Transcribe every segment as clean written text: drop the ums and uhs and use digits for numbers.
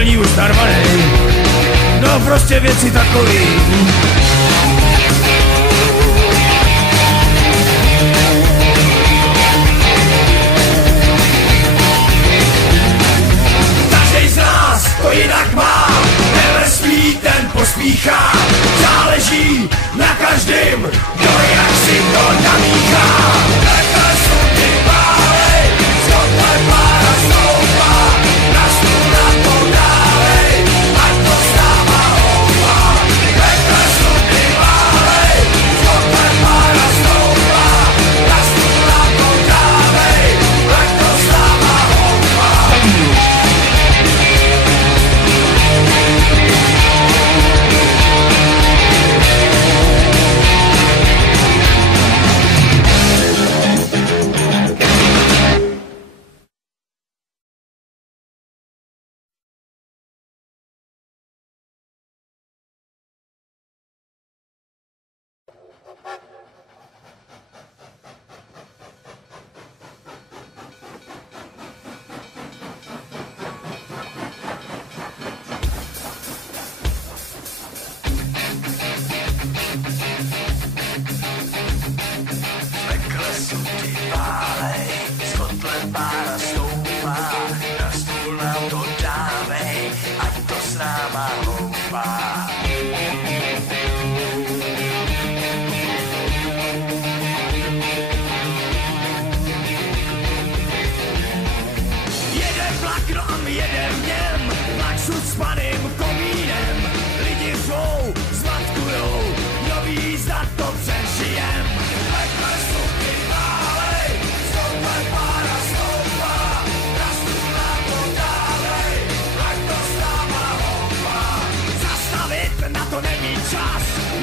jídelní už narvanej, no prostě věci takový. Každej z nás to jinak má, never spí, ten pospíchá, záleží na každým, kdo jak si to namíchá. Takhle jsou ty válej, skokle pára stoupá, na stůl na to dálej, ať to stává houpa. Takhle jsou ty válej, skokle pára stoupá, na stůl na to dálej, ať to stává houpa.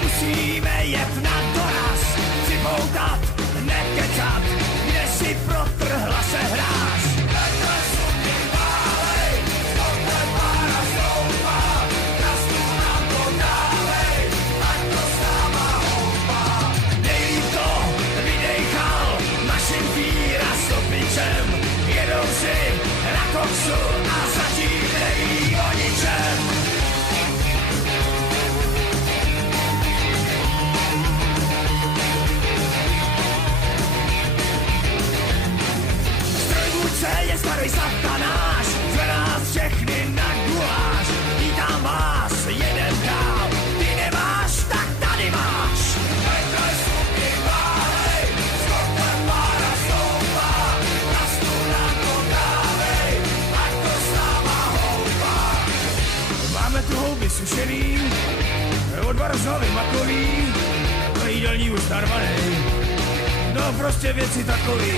Musíme jet na doraz, připoutat, nekecat, kde si protrhla se hráz. Takhle jsou ty válej, skokle pára stoupá, na stůl nám to dálej, ať to stává houpa. Nejlíp to vydejchal našim víra s topičem, jedou si na koksu a zatím neví o ničem. Je starý satanáš, že nás všechny na guláš. Vítám vás, jedem dál, ty nemáš, tak tady máš. Takhle suky válej, skokle pára stoupá, na stůl nám to dávej, ať to stává houpa. Máme tu houby sušený, odvar znovy makový, to jídelní už narvanej, no prostě věci takový.